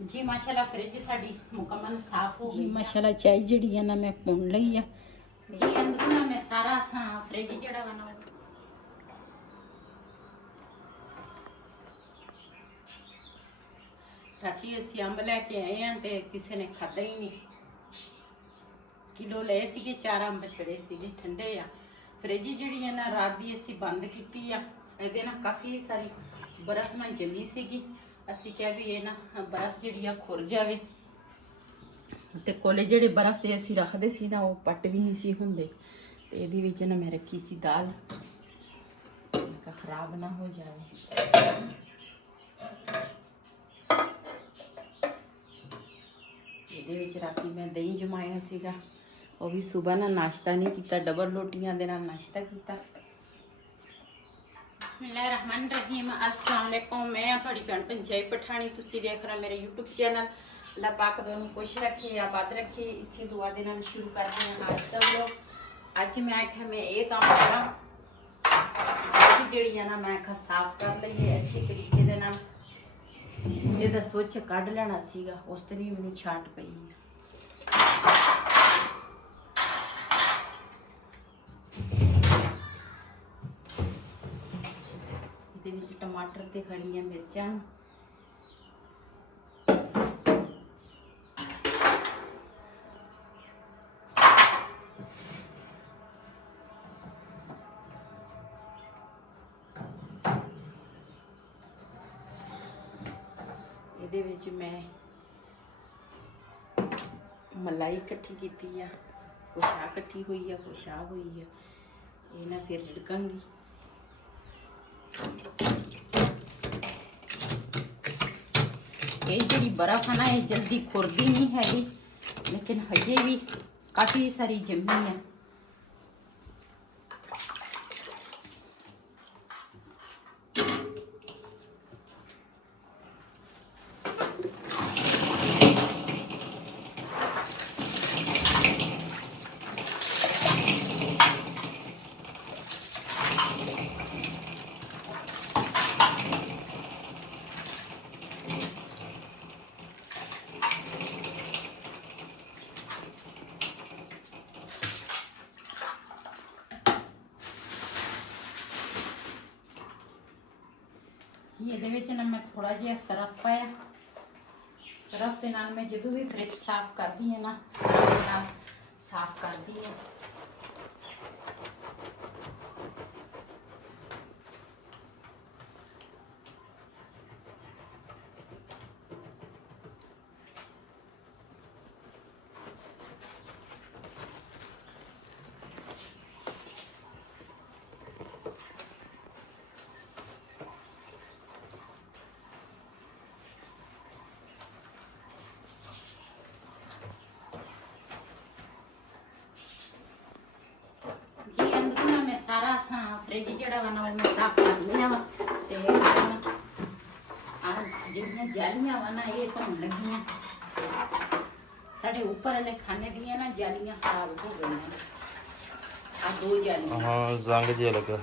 जी माशाल्लाह फ्रिज साडी मुकम्मल साफ हो जी गई माशाल्लाह चाय जड़ी है ना मैं पुन लई है जी अंदर ना मैं सारा फ्रिज जड़ा वा ना राती ਅਸੀਂ ਅੰਬ ਲੈ ਕੇ ਆਏ ਆਂ ਤੇ ਕਿਸੇ ਨੇ ਖਾਦਾ ਹੀ ਨਹੀਂ ਕਿਲੋ ਲਏ ਸੀਗੇ 4 ਅੰਬ ਚੜੇ ਸੀਗੇ ਠੰਡੇ ਆ ਫ੍ਰਿਜ ਜਿਹੜੀ ਹੈ ਨਾ ਰਾਤ ਦੀ ਅਸੀਂ ਬੰਦ ਕੀਤੀ ਆ ਇਹਦੇ ਨਾਲ ਕਾਫੀ ਸਾਰੀ ਬਰਫ਼ ਨਾ ਜਮੀ ਸੀਗੀ ਅਸੀਂ ਕਿਹਾ ਵੀ ਇਹ ਨਾ ਬਰਫ਼ ਜਿਹੜੀ ਆ ਖੁਰ ਜਾਵੇ ਤੇ ਕੋਲੇ ਜਿਹੜੇ ਬਰਫ਼ ਦੇ ਅਸੀਂ ਰੱਖਦੇ ਸੀ ਨਾ ਉਹ ਪੱਟ ਵੀ ਨਹੀਂ ਸੀ ਹੁੰਦੇ ਤੇ ਇਹਦੇ ਵਿੱਚ ਨਾ ਮੈਂ ਰੱਖੀ ਸੀ ਦਾਲ ਕਿ ਖਰਾਬ ਨਾ ਹੋ ਜਾਵੇ ਇਹਦੇ ਵਿੱਚ ਰਾਤੀ ਮੈਂ ਦਹੀਂ ਜਮਾਇਆ ਸੀਗਾ ਉਹ ਵੀ ਸਵੇਰ ਨਾ ਨਾਸ਼ਤਾ ਨਹੀਂ ਕੀਤਾ ਡਬਲ ਰੋਟੀਆਂ ਦੇ ਨਾਲ ਨਾਸ਼ਤਾ ਕੀਤਾ बिस्मिल्लाहिर्रहमानिर्रहीम अस्सलाम वालेकुम मैं थोड़ी भैन पंजाबी पठानी तुसी देख रहे मेरे यूट्यूब चैनल अल्लाह पाक दोनों खुश रखे आबाद रखे इसी दुआ दे नाल शुरू करते हैं आज का व्लॉग अज मैं आख्या मैं ये काम करा ਜਿਹੜੀ ਨਾ ਮੈਂ ਆਖਾ ਸਾਫ਼ ਕਰ ਲਈਏ ਅੱਛੇ ਤਰੀਕੇ ਦੇ ਨਾਲ ਇਹਦਾ ਸੋਚ ਕੱਢ ਲੈਣਾ ਸੀਗਾ ਉਸ ਤੇ ਵੀ ਮੈਨੂੰ ਛਾਟ ਪਈ ਇਹਦੇ ਵਿੱਚ ਟਮਾਟਰ ਤੇ ਹਰੀਆਂ ਮਿਰਚਾਂ ਇਹਦੇ ਵਿੱਚ ਮੈਂ ਮਲਾਈ ਇਕੱਠੀ ਕੀਤੀ ਆ ਕੁਛ ਆ ਇਕੱਠੀ ਹੋਈ ਆ ਕੁਛ ਆ ਹੋਈ ਆ ਇਹ ਨਾ ਫਿਰ ਰਿੜਕਾਂਗੀ ਇਹ ਜਿਹੜੀ ਬਰਫ਼ ਹੈ ਨਾ ਇਹ ਜਲਦੀ ਖੁਰਦੀ ਨਹੀਂ ਹੈਗੀ ਲੇਕਿਨ ਹਜੇ ਵੀ ਕਾਫੀ ਸਾਰੀ ਜੰਮੀ ਹੈ ਇਹਦੇ ਵਿੱਚ ਨਾ ਮੈਂ ਥੋੜਾ ਜਿਹਾ ਸਰਫ ਪਾਇਆ ਸਰਫ ਦੇ ਨਾਲ ਮੈਂ ਜਦੋਂ ਵੀ ਫ੍ਰਿਜ ਸਾਫ਼ ਕਰਦੀ ਹਾਂ ਨਾ ਸਰਫ ਦੇ ਨਾਲ ਸਾਫ਼ ਕਰਦੀ ਹਾਂ जी अंदर ना मैं सारा फ्रिज जड़ा वा ना मैं साफ कर लिया वा ते जिन्नियां जालियां वा ना ये धोन लगियां साडे ऊपर वाले खाने दियां ना जालियां खराब हो गई आ दो जालियां हाँ जंग जे लगा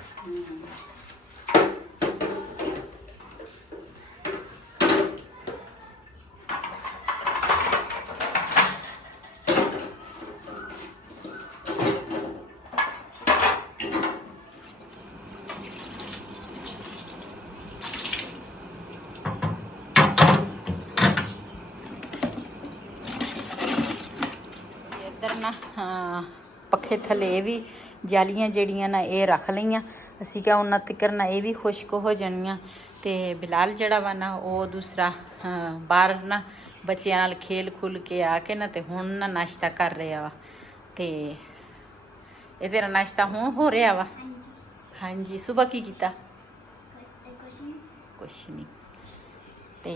ना पखे थले भी जालियां जड़ियां ना ये रख लईयां असी क्या उन्ना तिकर ना ये भी खुश्क हो जानियां ते बिलाल जड़ा वा ना वो दूसरा बाहर ना बच्चों नाल खेल खुल के आके ना ते हुण ना नाश्ता कर रहा वा ते ये तेरा नाश्ता हुण हो रहा वा हाँ जी सुबह की कीता कुछ नहीं ते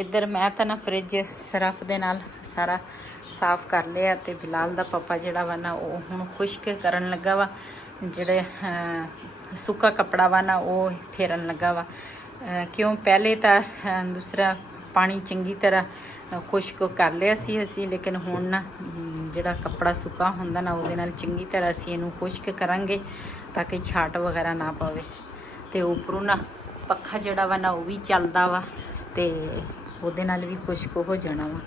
इधर मैं तो ना फ्रिज सरफ दे नाल सारा साफ कर लिया ते बिलाल दा पापा जड़ा वा ना वो हुण खुश्क करन लगा वा जड़े सुक्का कपड़ा वा ना वो फेरन लगा वा क्यों पहले तो दूसरा पानी चंगी तरह खुश्क कर लिया सी असी लेकिन हुण ना जड़ा कपड़ा सुक्का हुंदा ना उहदे नाल चंगी तरह असी इहनूं खुश्क करांगे ताकि छाट वगैरह ना पवे ते उपरों ना पक्खा जड़ा वा ना वो भी चलदा वा ਤੇ ਉਹਦੇ ਨਾਲ ਵੀ ਖੁਸ਼ ਹੋ ਜਾਣਾ ਵਾ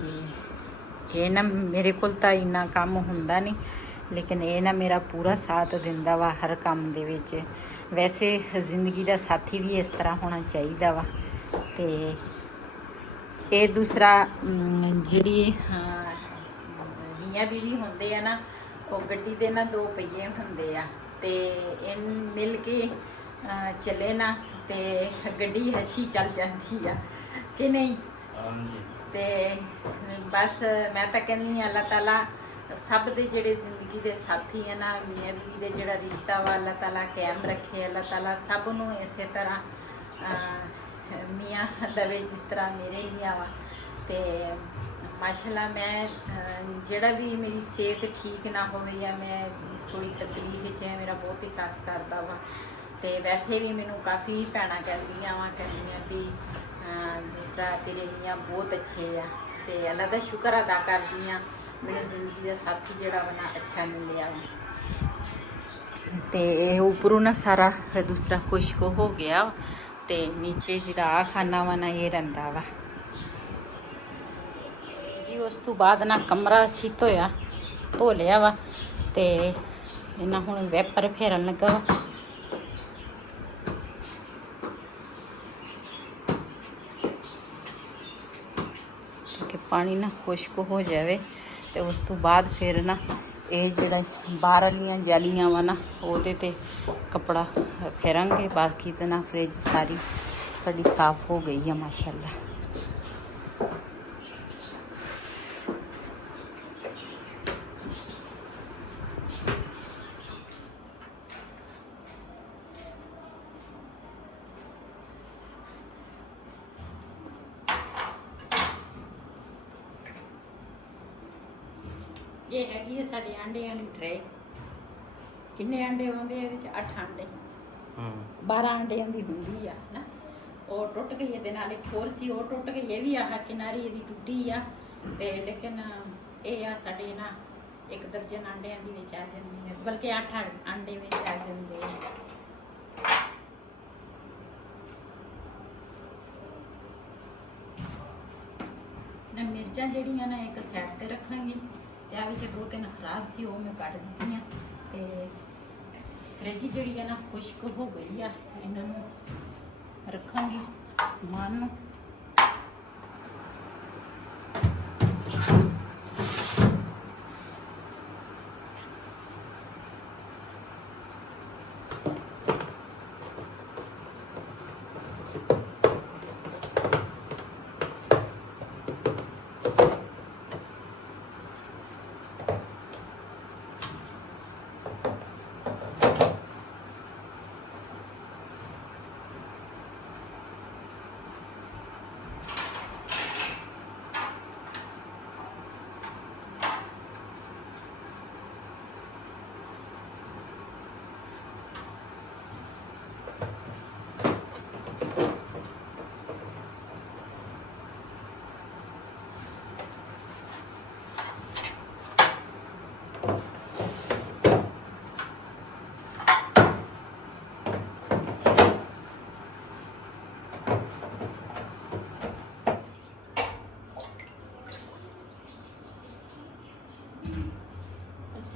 ਕਿ ਇਹ ਨਾ ਮੇਰੇ ਕੋਲ ਤਾਂ ਇੰਨਾ ਕੰਮ ਹੁੰਦਾ ਨਹੀਂ, ਲੇਕਿਨ ਇਹ ਨਾ ਮੇਰਾ ਪੂਰਾ ਸਾਥ ਦਿੰਦਾ ਵਾ ਹਰ ਕੰਮ ਦੇ ਵਿੱਚ। ਵੈਸੇ ਜ਼ਿੰਦਗੀ ਦਾ ਸਾਥੀ ਵੀ ਇਸ ਤਰ੍ਹਾਂ ਹੋਣਾ ਚਾਹੀਦਾ ਵਾ। ਤੇ ਇਹ ਦੂਸਰਾ ਜਿਹੜੀ ਮੀਆਂ ਬੀਵੀ ਹੁੰਦੇ ਆ ਨਾ, ਉਹ ਗੱਡੀ ਦੇ ਨਾ 2 ਪਹੀਏ ਹੁੰਦੇ ਆ, ਤੇ ਇਹ ਮਿਲ ਕੇ ਚੱਲੇ ਨਾ ਤੇ ਗੱਡੀ ਅੱਛੀ ਚੱਲ ਜਾਂਦੀ ਆ ਕਿ ਨਹੀਂ। ਤੇ ਬਸ ਮੈਂ ਤਾਂ ਕਹਿੰਦੀ ਹਾਂ ਅੱਲਾਹ ਤਾਲਾ ਸਭ ਦੇ ਜਿਹੜੇ ਜ਼ਿੰਦਗੀ ਦੇ ਸਾਥੀ ਹੈ ਨਾ, ਮੀਆਂ ਬੀਵੀ ਦੇ ਜਿਹੜਾ ਰਿਸ਼ਤਾ ਵਾ ਅੱਲਾਹ ਤਾਲਾ ਕਾਇਮ ਰੱਖੇ। ਅੱਲਾਹ ਤਾਲਾ ਸਭ ਨੂੰ ਇਸੇ ਤਰ੍ਹਾਂ ਮੀਆਂ ਦਵੇ ਜਿਸ ਤਰ੍ਹਾਂ ਮੇਰੇ ਮੀਆਂ ਵਾ। ਤੇ ਮਾਸ਼ਾਅੱਲਾ ਮੈਂ ਜਿਹੜਾ ਵੀ ਮੇਰੀ ਸਿਹਤ ਠੀਕ ਨਾ ਹੋਵੇ ਜਾਂ ਮੈਂ ਥੋੜੀ ਤਕਲੀਫ ਵਿੱਚ ਹੈ, ਮੇਰਾ ਬਹੁਤ ਅਹਿਸਾਸ ਕਰਦਾ ਵਾ। ਤੇ ਵੈਸੇ ਵੀ ਮੈਨੂੰ ਕਾਫੀ ਭੈਣਾਂ ਕਹਿੰਦੀਆਂ ਵੀ ਦੂਸਰਾ ਤੇਰੇ ਮੀਆਂ ਬਹੁਤ ਅੱਛੇ ਆ, ਤੇ ਅੱਲਾ ਦਾ ਸ਼ੁਕਰ ਅਦਾ ਕਰਦੀ ਹਾਂ ਮੈਨੂੰ ਜ਼ਿੰਦਗੀ ਦਾ ਸਾਥੀ ਜਿਹੜਾ ਵਾ ਨਾ ਅੱਛਾ ਮਿਲਿਆ ਵਾ। ਤੇ ਇਹ ਉੱਪਰੋਂ ਨਾ ਸਾਰਾ ਦੂਸਰਾ ਖੁਸ਼ਕ ਹੋ ਗਿਆ, ਤੇ ਨੀਚੇ ਜਿਹੜਾ ਆ ਖਾਨਾ ਵਾ ਨਾ ਇਹ ਰਹਿੰਦਾ ਵਾ ਜੀ। ਉਸ ਤੋਂ ਬਾਅਦ ਨਾ ਕਮਰਾ ਅਸੀਂ ਧੋ ਲਿਆ ਵਾ, ਤੇ ਇਹਨਾਂ ਹੁਣ ਵੈਪਰ ਫੇਰਨ ਲੱਗਾ ਵਾ। ਕਿ ਪਾਣੀ ਨਾ ਖੁਸ਼ਕ ਹੋ ਜਾਵੇ, ਤੇ ਉਸ ਤੋਂ ਬਾਅਦ ਫਿਰ ਨਾ ਇਹ ਜਿਹੜਾ ਬਾਹਰ ਵਾਲੀਆਂ ਜਾਲੀਆਂ ਵਾ ਨਾ ਉਹਦੇ ਤੇ ਕੱਪੜਾ ਫੇਰਾਂਗੇ। ਬਾਕੀ ਤਾਂ ਨਾ ਫ੍ਰਿਜ ਸਾਰੀ ਸਾਡੀ ਸਾਫ਼ ਹੋ ਗਈ ਆ ਮਾਸ਼ਾਅੱਲਾ। ਇਹ ਹੈਗੀ ਹੈ ਸਾਡੀ ਆਂਡਿਆਂ ਦੀ ਟਰੇ। ਕਿੰਨੇ ਆਂਡੇ ਹੁੰਦੇ ਇਹਦੇ ਚ? 8 ਆਂਡੇ। 12 ਆਂਡਿਆਂ ਦੀ ਹੁੰਦੀ ਆ ਨਾ। ਉਹ ਟੁੱਟ ਗਈ ਇਹਦੇ ਨਾਲ, ਇੱਕ ਹੋਰ ਸੀ ਉਹ ਟੁੱਟ ਗਈ। ਇਹ ਵੀ ਆਹ ਕਿਨਾਰੀ ਇਹਦੀ ਟੁੱਟੀ ਆ, ਤੇ ਲੇਕਿਨ ਇਹ ਆ ਸਾਡੇ ਨਾ 1 ਦਰਜਨ ਆਂਡਿਆਂ ਦੀ ਵਿੱਚ ਆ ਜਾਂਦੀ ਹੈ, ਬਲਕਿ 8 ਆਂਡੇ ਵਿੱਚ ਆ ਜਾਂਦੇ ਆ। ਨਾ ਮਿਰਚਾਂ ਜਿਹੜੀਆਂ ਨਾ ਇੱਕ ਸਾਈਡ ਤੇ ਰੱਖਾਂਗੇ, ਤੇ ਆ ਵਿੱਚ 2-3 ਖਰਾਬ ਸੀ ਉਹ ਮੈਂ ਕੱਢ ਦਿੱਤੀਆਂ। ਤੇ ਫ੍ਰਿਜ ਜਿਹੜੀ ਆ ਨਾ ਖੁਸ਼ਕ ਹੋ ਗਈ ਆ, ਇਹਨਾਂ ਨੂੰ ਰੱਖਾਂਗੇ ਸਮਾਨ ਨੂੰ।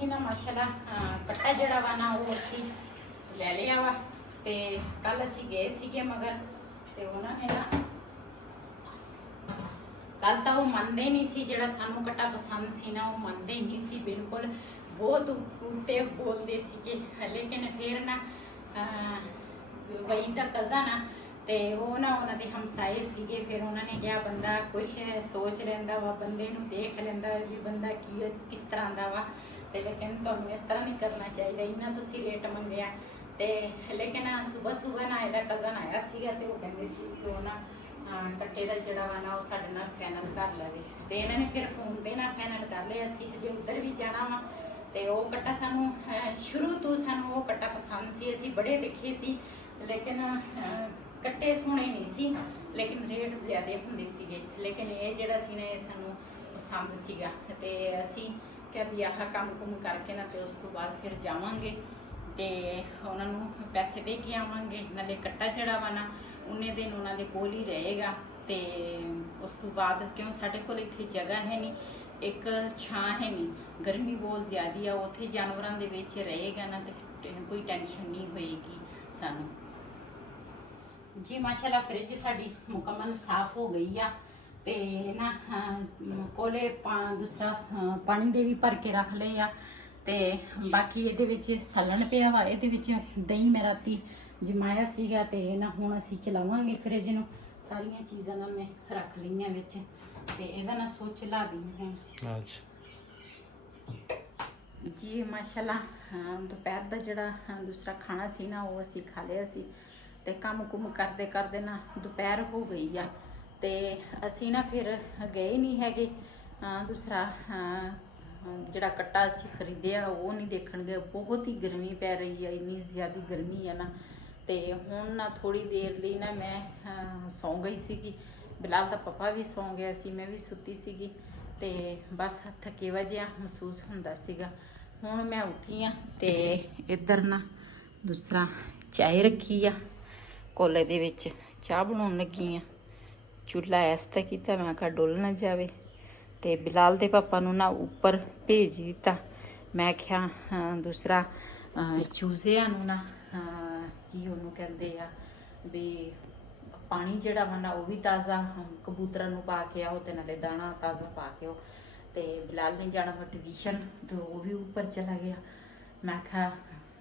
ना माशाल्लाह कट्टा जड़ा वा ना वो असी ले लिया वा। ते कल असी गए सीगे मगर ते उन्होंने ना कल तो वो मनते नहीं सी, जड़ा सानू कट्टा पसंद सी ना वो मनते ही नहीं सी बिल्कुल, बहुत उल्टे बोलते सीगे। लेकिन फिर ना वही दा कज़न आ ते वो ना उन्होंने हमसाए सीगे, फिर उन्होंने क्या बंदा कुछ सोच लेंदा वा, बंदे नू देख लेंदा भी बंदा किस तरह दा वा। ते लेकिन तुहानू इस तरह नहीं करना चाहिए, इन्ना तुसी रेट मंगया। ते लेकिन सुबह सुबह ना इहदा कज़न आया सीगा ते वो कहंदे सी कि वो ना कट्टे दा जिहड़ा वा ना वो साडे नाल फाइनल कर लवे। ते इन्हां ने फिर फोन ते ना फाइनल कर लिया। असीं हजे उधर भी जाना वा ते वो कट्टा सानू शुरू तो सानू वो कट्टा पसंद सी, असीं बड़े दिखे सी लेकिन कट्टे सोहणे नहीं सी, लेकिन रेट ज़्यादा हुंदे सीगे। लेकिन ये जिहड़ा सी ना सानू पसंद सीगा ते असीं क्या भी आह काम कुम करके ना तो उस तो बाद फिर जावांगे ते उन्होंने पैसे दे के आवांगे। नाले कट्टा जड़ा वा ना ਉਨੇ ਦਿਨ ਉਹਨਾਂ ਦੇ ਕੋਲ ਹੀ ਰਹੇਗਾ। ਤੇ ਉਸ ਤੋਂ ਬਾਅਦ ਕਿਉਂ ਸਾਡੇ ਕੋਲ ਇੱਥੇ ਜਗ੍ਹਾ ਹੈ ਨਹੀਂ, ਇੱਕ ਛਾਂ ਹੈ ਨਹੀਂ, ਗਰਮੀ ਬਹੁਤ ਜ਼ਿਆਦੀ ਆ, ਉੱਥੇ ਜਾਨਵਰਾਂ ਦੇ ਵਿੱਚ ਰਹੇਗਾ ਨਾ ਤੇ ਕੋਈ ਟੈਨਸ਼ਨ ਨਹੀਂ ਹੋਏਗੀ ਸਾਨੂੰ। ਜੀ ਮਾਸ਼ਾਅੱਲਾ ਫ੍ਰਿਜ ਸਾਡੀ ਮੁਕੰਮਲ ਸਾਫ਼ ਹੋ ਗਈ ਆ ਤੇ ਨਾ ਕੋਲੇ ਦੂਸਰਾ ਪਾਣੀ ਦੇ ਵੀ ਭਰ ਕੇ ਰੱਖ ਲਏ ਆ ਤੇ ਬਾਕੀ ਇਹਦੇ ਵਿੱਚ ਸਲਣ ਪਿਆ ਵਾ। ਇਹਦੇ ਵਿੱਚ ਦਹੀਂ ਮੈਂ ਰਾਤੀ ਜਮਾਇਆ ਸੀਗਾ ਤੇ ਨਾ ਹੁਣ ਅਸੀਂ ਚਲਾਵਾਂਗੇ ਫ੍ਰਿਜ ਨੂੰ। ਸਾਰੀਆਂ ਚੀਜ਼ਾਂ ਨਾਲ ਮੈਂ ਰੱਖ ਲਈਆਂ ਵਿੱਚ ਤੇ ਇਹਦਾ ਨਾ ਸੁੱਚ ਲਾ ਦੀ ਹੁਣ। ਜੀ ਮਾਸ਼ਾਅੱਲਾ ਦੁਪਹਿਰ ਦਾ ਜਿਹੜਾ ਦੂਸਰਾ ਖਾਣਾ ਸੀ ਨਾ ਉਹ ਅਸੀਂ ਖਾ ਲਿਆ ਸੀ ਤੇ ਕੰਮ ਕੁਮ ਕਰਦੇ ਕਰਦੇ ਨਾ ਦੁਪਹਿਰ ਹੋ ਗਈ ਆ ਤੇ ਅਸੀਂ ਨਾ ਫਿਰ ਗਏ ਨਹੀਂ ਹੈਗੇ। ਦੂਸਰਾ ਜਿਹੜਾ ਕੱਟਾ ਅਸੀਂ ਖਰੀਦਿਆ ਉਹ ਨਹੀਂ ਦੇਖਣ ਗਏ। ਬਹੁਤ ਹੀ ਗਰਮੀ ਪੈ ਰਹੀ ਆ, ਇੰਨੀ ਜ਼ਿਆਦਾ ਗਰਮੀ ਆ ਨਾ। ਤੇ ਹੁਣ ਨਾ ਥੋੜੀ ਦੇਰ ਲਈ ਨਾ ਮੈਂ ਸੌਂ ਗਈ ਸੀਗੀ। ਬਿਲਾਲ ਦਾ ਪਾਪਾ ਵੀ ਸੌਂ ਗਿਆ ਸੀ, ਮੈਂ ਵੀ ਸੁੱਤੀ ਸੀਗੀ ਤੇ ਬਸ ਥਕੇਵਾ ਜਿਹਾ ਮਹਿਸੂਸ ਹੁੰਦਾ ਸੀਗਾ। ਹੁਣ ਮੈਂ ਉੱਠੀ ਆ ਤੇ ਇੱਧਰ ਨਾ ਦੂਸਰਾ ਚਾਹ ਰੱਖੀ ਆ, ਕੋਲੇ ਦੇ ਵਿੱਚ ਚਾਹ ਬਣਾਉਣ ਲੱਗੀ ਆ। ਚੁੱਲ੍ਹਾ ਇਸ ਤੇ ਕੀਤਾ, ਮੈਂ ਕਿਹਾ ਡੁੱਲ ਨਾ ਜਾਵੇ। ਤੇ ਬਿਲਾਲ ਦੇ ਪਾਪਾ ਨੂੰ ਨਾ ਉੱਪਰ ਭੇਜ ਦਿੱਤਾ। ਮੈਂ ਕਿਹਾ ਦੂਸਰਾ ਚੂਜ਼ਿਆਂ ਨੂੰ ਨਾ ਕੀ ਉਹਨੂੰ ਕਹਿੰਦੇ ਆ ਵੀ ਪਾਣੀ ਜਿਹੜਾ ਵਾ ਨਾ ਉਹ ਵੀ ਤਾਜ਼ਾ ਕਬੂਤਰਾਂ ਨੂੰ ਪਾ ਕੇ ਆਓ ਤੇ ਨਾਲੇ ਦਾਣਾ ਤਾਜ਼ਾ ਪਾ ਕੇ ਆਓ। ਤੇ ਬਿਲਾਲ ਨੇ ਜਾਣਾ ਵਾ ਟਿਊਸ਼ਨ ਤੇ ਉਹ ਵੀ ਉੱਪਰ ਚਲਾ ਗਿਆ। ਮੈਂ ਕਿਹਾ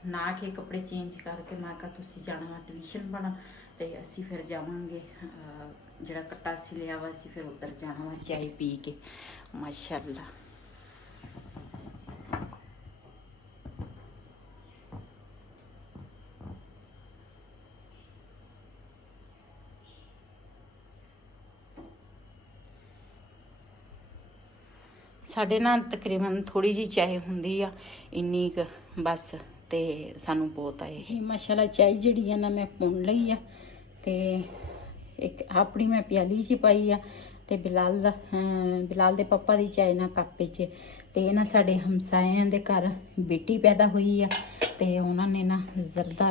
ਨਾ ਕੇ ਕੱਪੜੇ ਚੇਂਜ ਕਰਕੇ ਮੈਂ ਕਿਹਾ ਤੁਸੀਂ ਜਾਣਾ ਵਾ ਟਿਊਸ਼ਨ ਪੜ੍ਹਨ ਤੇ ਅਸੀਂ ਫਿਰ ਜਾਵਾਂਗੇ ਜਿਹੜਾ ਕੱਟਾ ਸੀ ਲਿਆ ਵਾ ਅਸੀਂ ਫਿਰ ਉੱਧਰ ਜਾਣਾ ਵਾ ਚਾਹ ਪੀ ਕੇ। ਮਾਸ਼ਾਅੱਲਾ ਸਾਡੇ ਨਾਲ ਤਕਰੀਬਨ ਥੋੜੀ ਜਿਹੀ ਚਾਹ ਹੁੰਦੀ ਆ, ਇੰਨੀ ਕੁ ਬਸ ਤੇ ਸਾਨੂੰ ਬਹੁਤ ਆਏ ਜੀ। ਮਾਸ਼ਾਅੱਲਾ ਚਾਹ ਜਿਹੜੀ ਆ ਨਾ ਮੈਂ ਪੁਣ ਲਈ ਆ ਤੇ ਇੱਕ ਆਪਣੀ ਮੈਂ ਪਿਆਲੀ 'ਚ ਪਾਈ ਆ ਤੇ ਬਿਲਾਲ ਦੇ ਪਾਪਾ ਦੀ ਚਾਹ ਨਾ ਕੱਪ 'ਚ। ਤੇ ਨਾ ਸਾਡੇ ਹਮਸਾਇਆਂ ਦੇ ਘਰ ਬੇਟੀ ਪੈਦਾ ਹੋਈ ਆ ਤੇ ਉਹਨਾਂ ਨੇ ਨਾ ਜ਼ਰਦ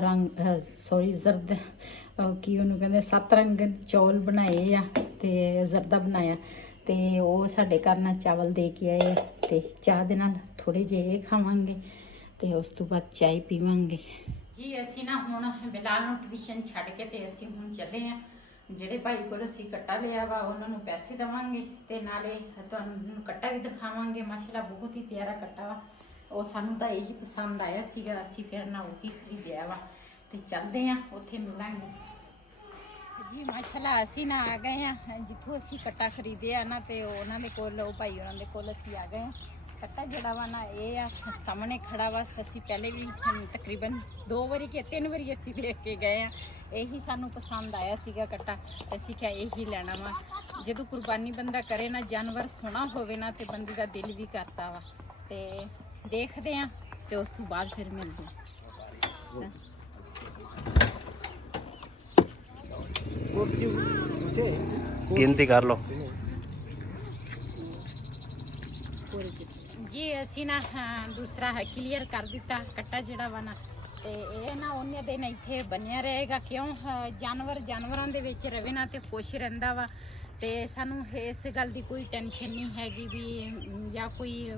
ਕੀ ਉਹਨੂੰ ਕਹਿੰਦੇ 7 ਰੰਗ ਚੌਲ ਬਣਾਏ ਆ ਤੇ ਜ਼ਰਦਾ ਬਣਾਇਆ ਤੇ ਉਹ ਸਾਡੇ ਘਰ ਨਾਲ ਚਾਵਲ ਦੇ ਕੇ ਆਏ ਤੇ ਚਾਹ ਦੇ ਨਾਲ ਥੋੜੇ ਜਿਹੇ ਖਾਵਾਂਗੇ ਤੇ ਉਸ ਤੋਂ ਬਾਅਦ ਚਾਹ ਪੀਵਾਂਗੇ। ਜੀ ਅਸੀਂ ਨਾ ਹੁਣ ਬਿਲਾਲ ਨੂੰ ਟਿਊਸ਼ਨ ਛੱਡ ਕੇ ਤੇ ਅਸੀਂ ਹੁਣ ਚੱਲੇ ਆ। ਜਿਹੜੇ ਭਾਈ ਕੋਲ ਅਸੀਂ ਕੱਟਾ ਲਿਆ ਵਾ ਉਹਨਾਂ ਨੂੰ ਪੈਸੇ ਦੇਵਾਂਗੇ ਤੇ ਨਾਲੇ ਤੁਹਾਨੂੰ ਕੱਟਾ ਵੀ ਦਿਖਾਵਾਂਗੇ। ਮਾਸ਼ਾਅੱਲਾ ਬਹੁਤ ਹੀ ਪਿਆਰਾ ਕੱਟਾ ਵਾ, ਉਹ ਸਾਨੂੰ ਤਾਂ ਇਹੀ ਪਸੰਦ ਆਇਆ ਸੀਗਾ, ਅਸੀਂ ਫਿਰ ਨਾ ਉਹ ਹੀ ਖਰੀਦਿਆ ਵਾ ਤੇ ਚੱਲਦੇ ਆ ਉੱਥੇ ਮਿਲਾਂਗੇ। ਜੀ ਮਾਸ਼ਾਅੱਲਾ ਅਸੀਂ ਨਾ ਆ ਗਏ ਆ ਜਿੱਥੋਂ ਅਸੀਂ ਕੱਟਾ ਖਰੀਦਿਆ ਨਾ ਤੇ ਉਹਨਾਂ ਦੇ ਕੋਲ ਉਹ ਭਾਈ ਉਹਨਾਂ ਦੇ ਕੋਲ ਅਸੀਂ ਆ ਗਏ। ਕੱਟਾ ਜਿਹੜਾ ਵਾ ਨਾ ਇਹ ਆ ਸਾਹਮਣੇ ਖੜਾ ਵਾ। ਅਸੀਂ ਪਹਿਲੇ ਵੀ ਤਕਰੀਬਨ 2 ਵਾਰੀ ਕਿ 3 ਵਾਰੀ ਅਸੀਂ ਦੇਖ ਕੇ ਗਏ ਆ। ਇਹੀ ਸਾਨੂੰ ਪਸੰਦ ਆਇਆ ਸੀਗਾ ਕੱਟਾ, ਅਸੀਂ ਕਿਹਾ ਇਹੀ ਲੈਣਾ ਵਾ। ਜਦੋਂ ਕੁਰਬਾਨੀ ਬੰਦਾ ਕਰੇ ਨਾ, ਜਾਨਵਰ ਸੋਹਣਾ ਹੋਵੇ ਨਾ ਤੇ ਬੰਦੇ ਦਾ ਦਿਲ ਵੀ ਕਰਦਾ ਵਾ। ਤੇ ਦੇਖਦੇ ਆ ਤੇ ਉਸ ਤੋਂ ਬਾਅਦ ਫਿਰ ਮਿਲਦੇ ਆ। ਗਿਣਤੀ ਕਰ ਲਓ ਜੀ। ਅਸੀਂ ਨਾ ਦੂਸਰਾ ਕਲੀਅਰ ਕਰ ਦਿੱਤਾ ਕੱਟਾ ਜਿਹੜਾ ਵਾ ਨਾ ਤੇ ਇਹ ਨਾ ਉਹਨੇ ਦਿਨ ਇੱਥੇ ਬਣਿਆ ਰਹੇਗਾ। ਕਿਉਂ ਜਾਨਵਰਾਂ ਦੇ ਵਿੱਚ ਰਵੇ ਨਾ ਤੇ ਖੁਸ਼ ਰਹਿੰਦਾ ਵਾ ਤੇ ਸਾਨੂੰ ਇਸ ਗੱਲ ਦੀ ਕੋਈ ਟੈਨਸ਼ਨ ਨਹੀਂ ਹੈਗੀ ਵੀ ਜਾਂ ਕੋਈ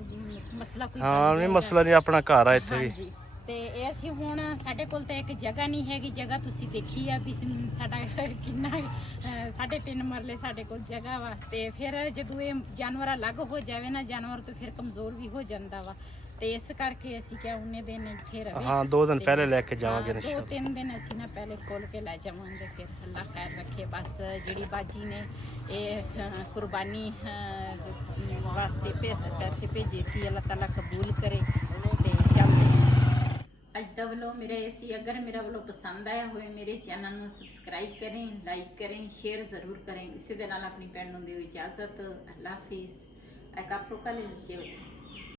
ਮਸਲਾ ਕੋਈ ਨਹੀਂ ਮਸਲਾ ਨਹੀਂ, ਆਪਣਾ ਘਰ ਆ ਇੱਥੇ ਵੀ। ਤੇ ਇਹ ਅਸੀਂ ਹੁਣ ਸਾਡੇ ਕੋਲ ਤਾਂ ਇੱਕ ਜਗ੍ਹਾ ਨਹੀਂ ਹੈਗੀ। ਜਗ੍ਹਾ ਤੁਸੀਂ ਦੇਖੀ ਆ ਵੀ ਸਾਡਾ ਕਿੰਨਾ 3.5 ਮਰਲੇ ਸਾਡੇ ਕੋਲ ਜਗ੍ਹਾ ਵਾ ਤੇ ਫਿਰ ਜਦੋਂ ਇਹ ਜਾਨਵਰ ਅਲੱਗ ਹੋ ਜਾਵੇ ਨਾ ਜਾਨਵਰ ਤੋਂ ਫਿਰ ਕਮਜ਼ੋਰ ਵੀ ਹੋ ਜਾਂਦਾ ਵਾ ਤੇ ਇਸ ਕਰਕੇ ਅਸੀਂ ਕਿਹਾ ਉਹਨੇ ਦਿਨ ਇੱਥੇ ਰਵੇ। 2 ਦਿਨ ਪਹਿਲੇ ਲੈ ਕੇ ਜਾਵਾਂਗੇ ਇੰਸ਼ਾਅੱਲਾ। 2-3 ਦਿਨ ਅਸੀਂ ਨਾ ਪਹਿਲੇ ਖੋਲ ਕੇ ਲੈ ਜਾਵਾਂਗੇ ਫਿਰ ਅੱਲਾ ਖੈਰ ਰੱਖੇ। ਬਸ ਜਿਹੜੀ ਬਾਜੀ ਨੇ ਇਹ ਕੁਰਬਾਨੀ ਵਾਸਤੇ ਪੈਸੇ ਭੇਜੇ ਸੀ, ਅੱਲਾਹ ਤਾਲਾ ਕਬੂਲ ਕਰੇ ਤੇ ਚੱਲਦੇ। ਅੱਜ ਦਾ ਵਲੋਗ ਮੇਰਾ ਇਹ ਸੀ। ਅਗਰ ਮੇਰਾ ਵਲੋਗ ਪਸੰਦ ਆਇਆ ਹੋਵੇ ਮੇਰੇ ਚੈਨਲ ਨੂੰ ਸਬਸਕ੍ਰਾਈਬ ਕरें, ਲਾਈਕ करें, ਸ਼ੇਅਰ ਜ਼ਰੂਰ ਕरें। ਇਸੇ ਦੇ ਨਾਲ ਆਪਣੀ ਭੈਣ ਨੂੰ ਦਿਓ ਇਜਾਜ਼ਤ। ਅੱਲਾ ਹਾਫਿਜ਼। ਇੱਕ ਆਪਰੋ ਕਾ ਲੈ ਲੀਜੀਏ ਬੱਚੇ।